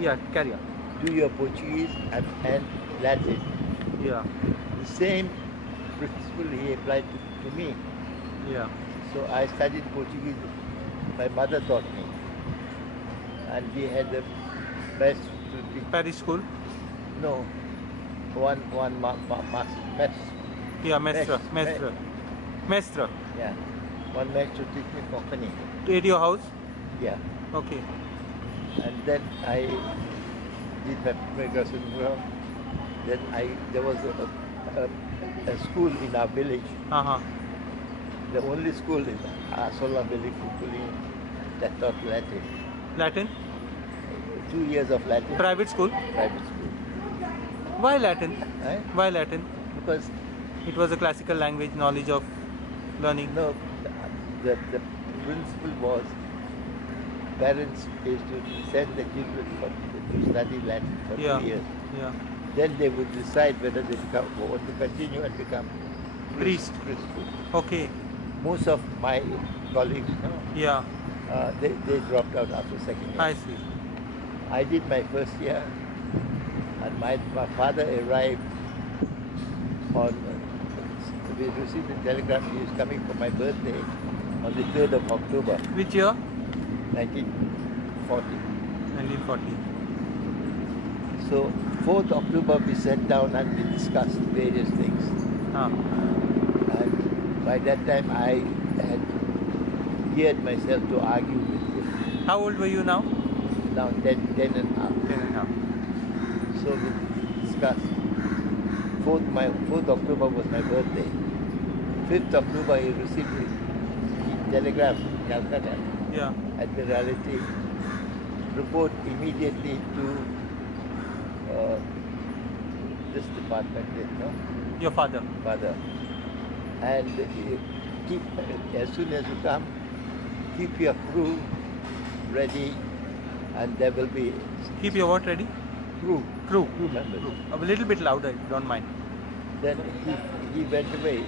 Yeah, carry on. do your Portuguese and Latin. Yeah, The same principle he applied to me. yeah. So I studied Portuguese. My mother taught me, and we had the best Paris school. no one mess Yeah, mesh, Mestra. yeah, one mesh to teach me company. At your house. Yeah, Okay. and then I did my pre-graduation program. Then there was a school in our village, the only school in Asola village that taught Latin. Latin. 2 years of Latin. Private school. Private school. Why Latin? Eh? Why Latin? Because It was a classical language, knowledge of learning. no, the principle was parents is to send the children to study Latin for 2 years. Yeah. Then they would decide whether they want to continue and become Priest. priesthood. Okay. Most of my colleagues, Yeah. they dropped out after second year. I see. I did my first year, and my father arrived on. We received a telegram. He was coming for my birthday on the 3rd of October, Which year? 1940. 1940. So 4th October we sat down and we discussed various things. And by that time I had geared myself to argue with him. How old were you now? Now 10 and a half. 10 and a half. So we discussed. 4th October was my birthday. 5th October he received the telegram from Calcutta. Yeah. Admiralty. Report immediately to this department, Your father. and keep as soon as you come, keep your crew ready, and there will be Keep your what ready? crew members. A little bit louder, if you don't mind. Then he went away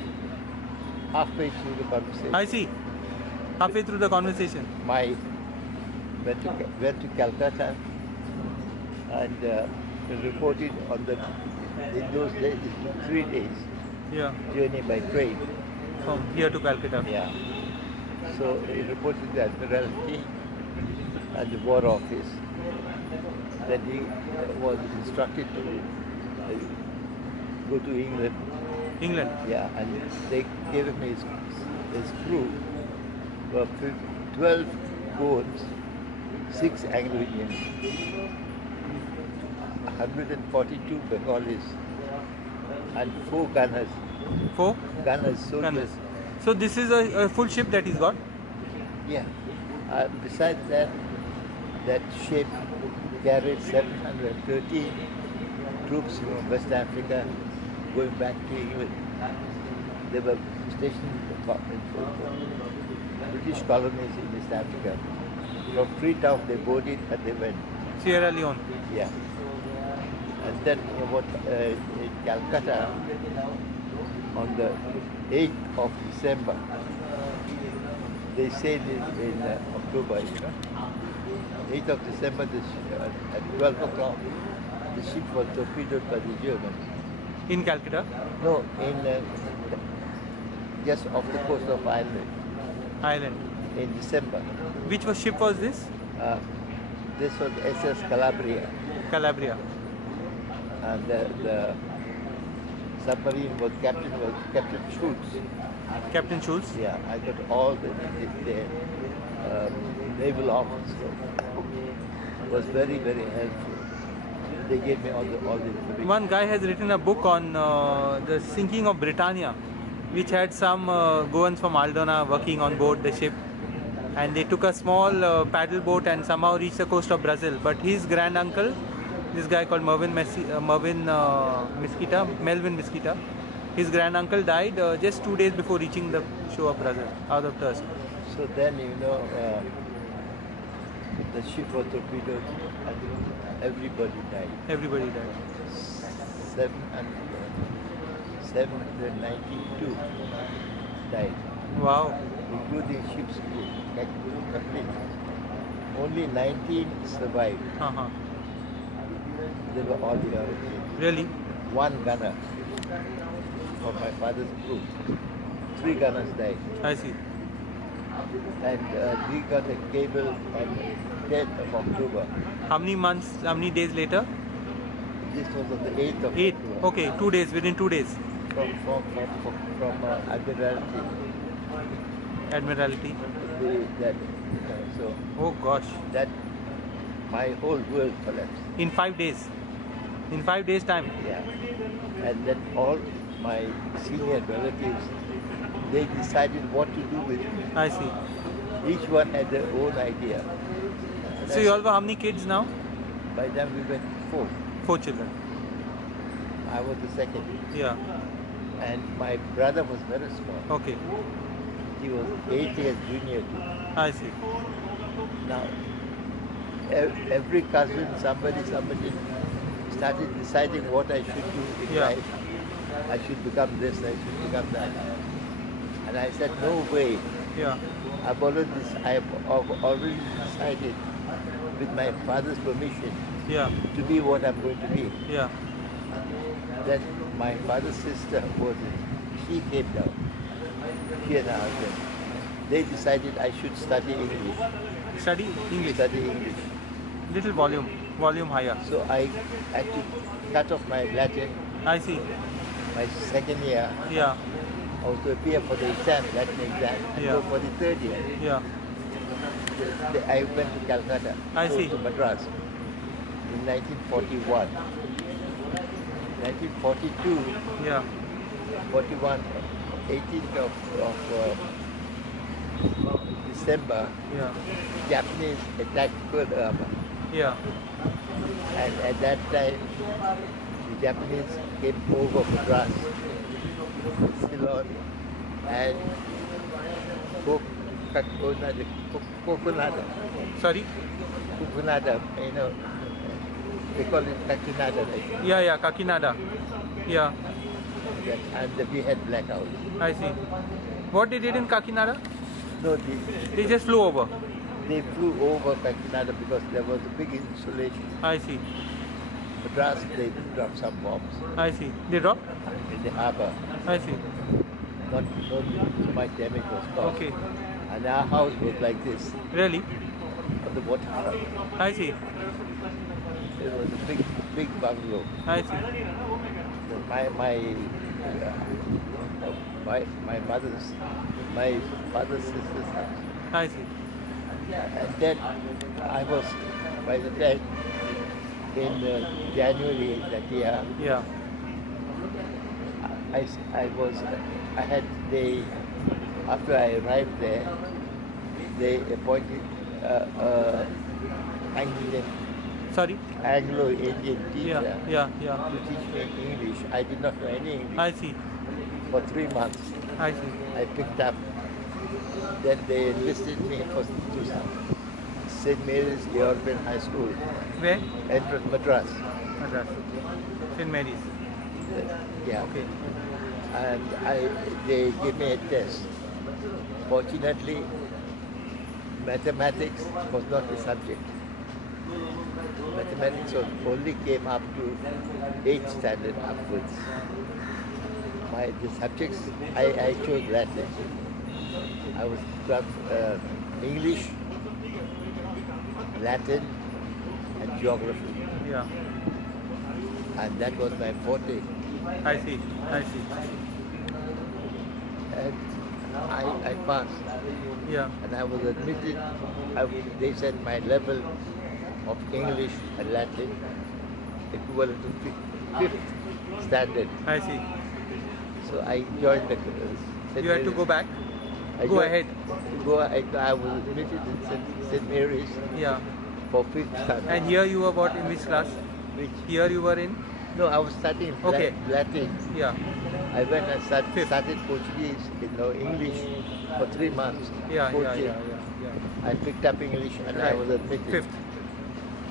halfway through the conversation. I see. Halfway through the conversation. Went to Calcutta and reported on in those days it took 3 days Yeah. journey by train. From here to Calcutta. Yeah. So he reported to the Admiralty and the War Office. Then he was instructed to go to England. England. Yeah, and they gave him his crew. 12 Goans, 6 Anglo-Indians, 142 Bengalis, and 4 gunners. 4 Gunners, soldiers. gunners. So this is a full ship that he's got? Yeah. Besides that ship carried 713 troops from West Africa going back to England. They were stationed in British colonies in East Africa. From Freetown they boarded and they went. Sierra Leone. Yeah. And then in Calcutta on the 8th of December, they sailed in October, 8th of December at 12 o'clock, the ship was torpedoed by the Germans. In Calcutta? No, just off the coast of Ireland. In December. Which ship was this? This was SS Calabria. Calabria. And the submarine captain was Captain Schultz. Captain Schultz? Yeah, I got all the naval officer was very, very helpful. They gave me all the information. One guy has written a book on the sinking of Britannia, which had some Goans from Aldona working on board the ship, and they took a small paddle boat and somehow reached the coast of Brazil. But his grand uncle, this guy called Melvin Mesquita, his grand uncle died just 2 days before reaching the shore of Brazil, out of thirst. So then the ship was torpedoed and everybody died. 792 died. Wow. Including ship's crew, complete. Only 19 survived. They were all European. Really? One gunner from my father's group. 3 gunners died. I see. And we got a cable on 10th of October. How many months, how many days later? This was on the 8th of 8. October. Okay, 2 days, within 2 days. From Admiralty. Admiralty. So Oh gosh. that my whole world collapsed. In 5 days. In 5 days time. Yeah. And then all my senior relatives, they decided what to do with me. I see. Each one had their own idea. So you all were how many kids now? By then we were 4. 4 children. I was the second. Yeah. And my brother was very small. Okay. He was 8 years junior to me. I see. Now, every cousin, somebody started deciding what I should do in Yeah. life. I should become this, I should become that. And I said, no way. Yeah. I've already decided, with my father's permission, Yeah. to be what I'm going to be. Yeah. Then my father's sister she came down. She and her husband. They decided I should study English. Study English. Study English. Little volume higher. So I had to cut off my Latin. I see. My second year, Yeah. I was to appear for the exam, Latin exam, and Yeah. go for the third year. Yeah. I went to Calcutta, I see. to Madras in 1941. 1942, Yeah. 41, 18th of December, Yeah. Japanese attacked Pearl Harbor. Yeah. And at that time, the Japanese came over Madras, Ceylon, and Kokunada. Sorry? Kokunada, they call it Kakinada, right? Yeah, yeah, Kakinada. Yeah. And we had blackouts. I see. What they did in Kakinada? No, They just flew over. they flew over Kakinada because there was a big insulation. I see. Madras, they dropped some bombs I see. They dropped? in the harbor. I see. Not much damage was caused. Okay. And our house was like this, Really? on the waterfront. I see. It was a big bungalow. I see. My father's sister's house. I see. And then I was, by the time, in January that year, Yeah. after I arrived there, they appointed Sorry? Anglo-Indian teacher Yeah. Yeah. to teach me English. I did not know any English. I see. For 3 months, I see. I picked up. Then they enlisted me to St. Mary's European High School, Where? entered Madras. Madras. St. Mary's. Yeah. Okay. And they gave me a test. Fortunately, mathematics was not the subject. Mathematics only came up to 8th standard upwards. The subjects, I chose Latin. I was taught English, Latin, and geography. Yeah. And that was my forte. I see. I see. And I passed. Yeah. And I was admitted. They said my level of English and Latin equivalent to 5th standard. I see. So I joined the St. You had to Mary's. go back? I Go ahead. I was admitted in St. Mary's Yeah. for 5th standard. And here you were what, in which class? Which, Here you were in? no, I was studying Okay. Latin. Yeah. I went and Fifth. studied Portuguese, English for 3 months. Yeah. coaching. I picked up English and I Right. was admitted. 5th.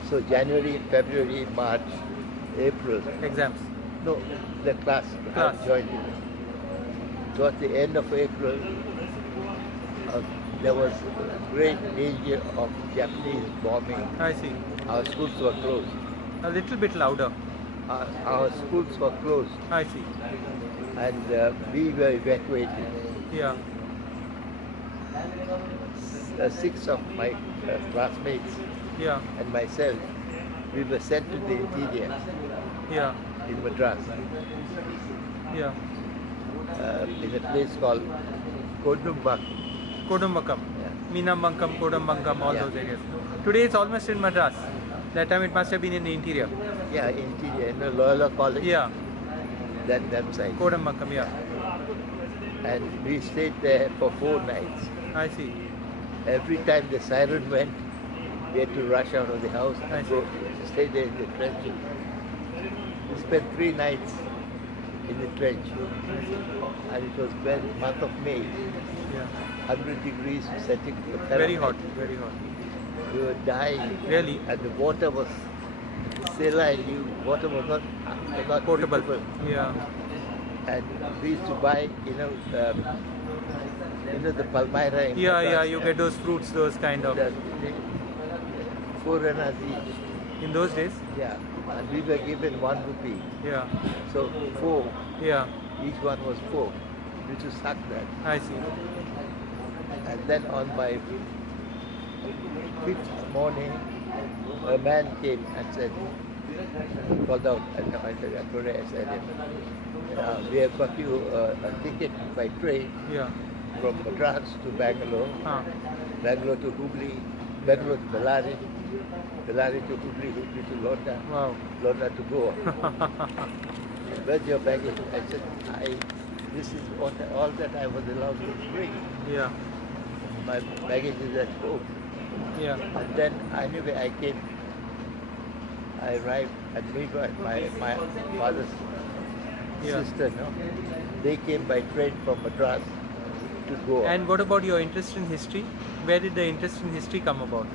So January, February, March, April. Exams. No, the class. Class. I joined it. So at the end of April, there was great danger of Japanese bombing. I see. Our schools were closed. A little bit louder. Our schools were closed I see. and we were evacuated. Yeah. 6 of my classmates Yeah. and myself, we were sent to the interior Yeah. in Madras, Yeah. in a place called Kodumbak. Kodumbakkam. Yeah. Meenambankam, Kodumbankam, all Yeah. those areas. Today it's almost in Madras. That time it must have been in the interior. Yeah, interior, in the Loyola College. Yeah. That side. Kodumbakkam, yeah. And we stayed there for 4 nights. I see. Every time the siren went, we had to rush out of the house I and see. go stay there in the trenches. We spent 3 nights in the trench, and it was the month of May, Yeah. 100 degrees centigrade. Very hot. Very hot. We were dying. Really? And the water was saline. Water was not Portable. drinkable. Yeah. And we used to buy, the palmyra. In Yeah, Madras, yeah. You get those fruits, those kind of. the 4 annas each. In those days. Yeah, and we were given 1 rupee. Yeah. So 4, Yeah. each one was 4. We used to suck that. I see. And then on my 5th morning, a man came and said, called out, and I said, we have got you a ticket by train Yeah. from Madras to Bangalore, Ah. Bangalore to Hubli, Bangalore to Bellary, Bellary to Hubli, Hubli to London, Wow. London to Goa. Where's your baggage? I said, this is all that I was allowed to bring. Yeah. My baggage is at home. Yeah. And then anyway, I arrived at meanwhile, my father's Yeah. sister, they came by train from Madras to Goa. And what about your interest in history? Where did the interest in history come about?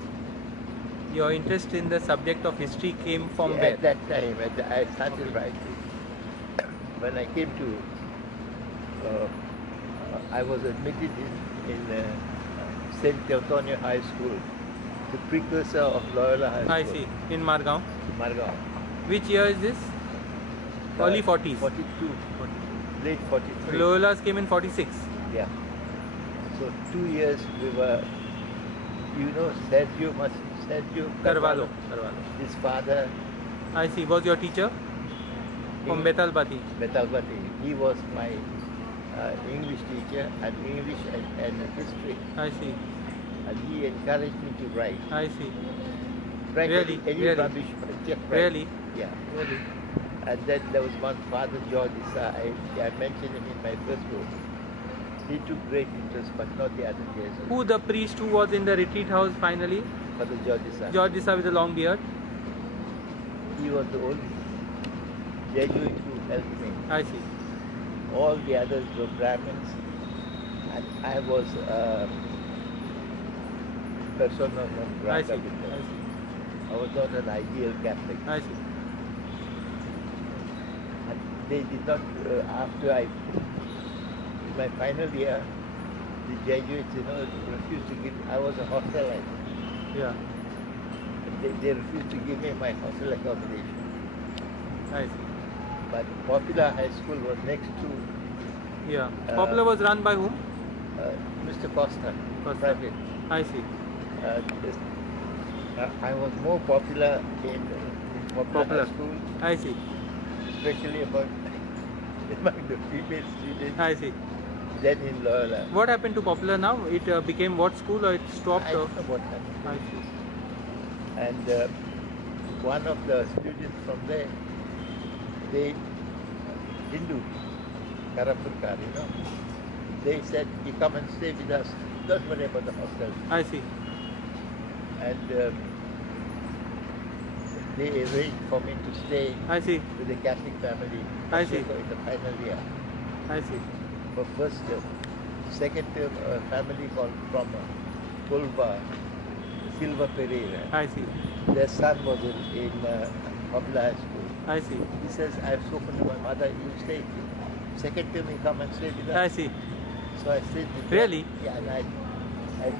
Your interest in the subject of history came from where? At that time, I started writing. When I came to, I was admitted in St. Teotonio High School, the precursor of Loyola High School. I see. In Margao. Margao. Which year is this? Early 40s. 42, late 43. Loyola's came in 46. Yeah. So 2 years we were, Sergio Carvalho. his father, I see. Was your teacher? From Betalbati. Betalbati. He was my English teacher and English and history. I see. And he encouraged me to write. I see. Write Really? any Really? rubbish, but just write. Really? Yeah. Really? And then there was one Father George Issa, I mentioned him in my first book. He took great interest, but not the other cases. Who the priest who was in the retreat house finally? Father George Issa. George Issa with a long beard. He was the only Jesuit who helped me. I see. All the others were Brahmins, and I was persona non I grata see. with I them. see. I was not an ideal Catholic. I see. And they did not, after in my final year, the Jesuits, refused to give, I was a hostelite. Yeah. They refused to give me my hostel accommodation. I see. But Popular High School was next to Yeah. Popular was run by whom? Mr. Costa, Costa. private. I see. I was more popular in Popular High School, I see. especially among the female students, I see. than in Loyola. What happened to Popular now? It became what school or it stopped? I Or? don't know what happened. I see. And one of the students from there, they Hindu, Karapurkar, they said, you come and stay with us, don't worry about the hostel. I see. And they arranged for me to stay I see. with a Catholic family. I see. In the final year. I see. For first term. Second term, a family called from Pulva, Silva Pereira. I see. Their son was in Popular High School. I see. He says, I've spoken to my mother, you stay here. Second term, you come and stay with us. I see. So I stayed with them. Really? Yeah, and I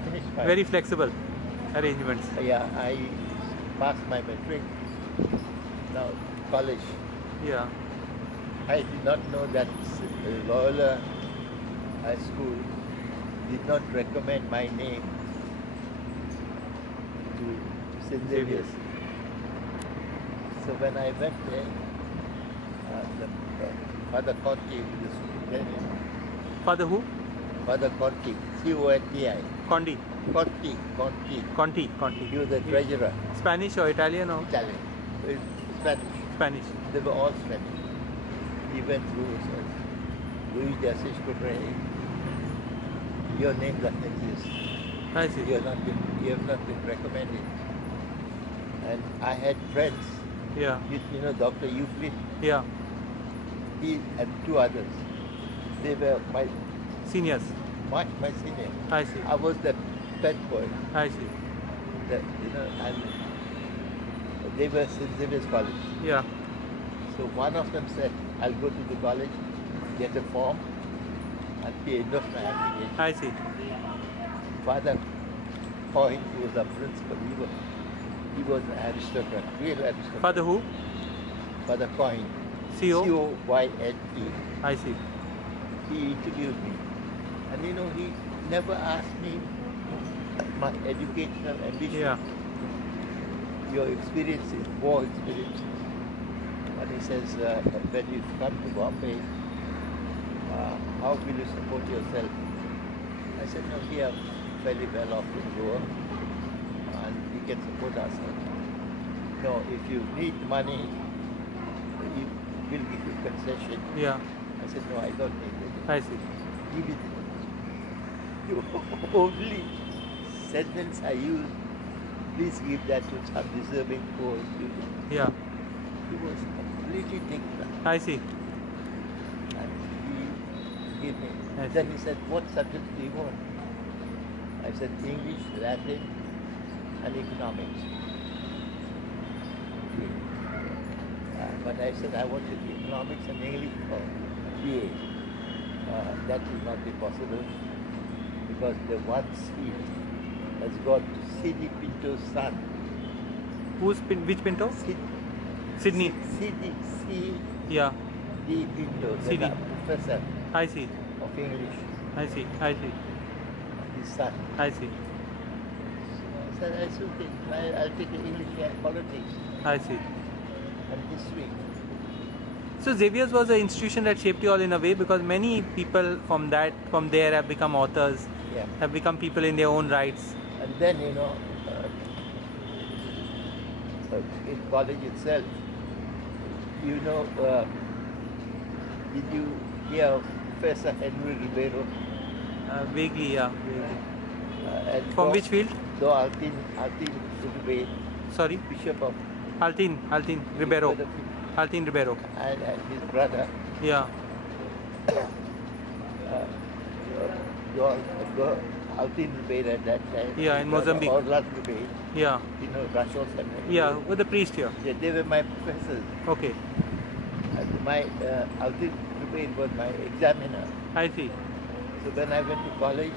finished my... Very flexible arrangements. Yeah, I passed my matric. now college. Yeah. I did not know that Loyola High School did not recommend my name to St. Xavius. So when I went there, Father Corti, the superintendent. Father who? Father Corti, C-O-N-T-I. Condi. Corti. Conti. He was the treasurer. Spanish or Italian or? Italian. Spanish. Spanish. They were all Spanish. He went through Luís de Assis Correia. Your name doesn't exist. I see. You have not been recommended. And I had friends. Yeah. You know Dr. Euclid? Yeah. He and two others. They were my Seniors. my senior. I see. I was the pet boy. I see. And they were St. Xavier's College. Yeah. So one of them said, I'll go to the college, get a form, and pay end of my application. I see. Father Coyne, who was a principal, he was an aristocrat, real aristocrat. Father who? Father Coyne. C-O? C-O-Y-N-E. I see. He interviewed me. And he never asked me my educational ambition. Yeah. Your experiences, war experiences. And he says, when you come to Bombay, how will you support yourself? I said, no, we are fairly well off in Goa and we can support ourselves. No, if you need money, we'll give you concession. Yeah. I said, no, I don't need it. I see. Give it. The only sentence I used, please give that to some deserving poor student. Yeah. He was completely taken back. I see. And he gave me. I Then see. he said, what subject do you want? I said, English, Latin, and economics. But I said, I wanted economics and English for BA. That will not be possible because the one seat has gone to C.D. Pinto's son. Which Pinto? Sydney. C.D. Yeah. Pinto, the C.D. professor I see. of English, I see. his son. I see. I said, I should take, I'll take English and politics I see. and history. So Xavier's was an institution that shaped you all in a way, because many people from there have become authors, Yeah. have become people in their own rights. And then, in college itself, did you hear of Professor Henry Rubero? Vaguely, yeah. Vaguely. And From which field? So Altin Rubero, Sorry? Bishop of Altin Rubero. Altin Rubero. and his brother, Yeah. Altin Rubero at that time. Yeah, in Mozambique. Orlando Rubero, Yeah. Russell Seminary. Yeah, with the priest here. Yeah, they were my professors. Okay. And my Altin Rubero was my examiner. I see. So when I went to college,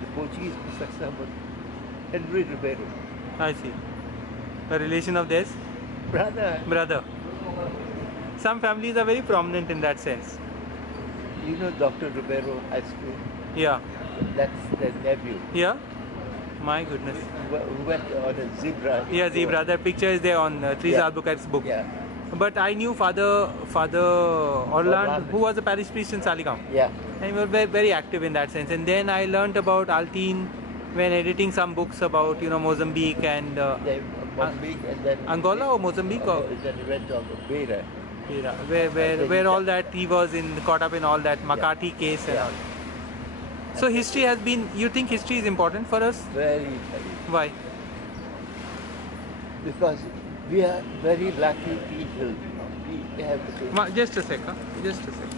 the Portuguese professor was Henry Rubero. I see. A relation of theirs? Brother, Some families are very prominent in that sense. you know Dr. Rubero High School? Yeah. That's the nephew Yeah? My goodness. who went on a zebra. Yeah, zebra. That picture is there on Teresa Albuquerque's book. Yeah, But I knew Father Orlando, who was a parish priest in Saligam. yeah. And he was very, very active in that sense. And then I learnt about Altin when editing some books about, Mozambique and Then Mozambique and then Angola or Mozambique or then he went on Rubero. where all that he was caught up in all that Makati case and Yeah. all. So history has been, you think history is important for us? Very, very. Why? Because we are very lucky people. We have Just a sec, huh? Just a sec.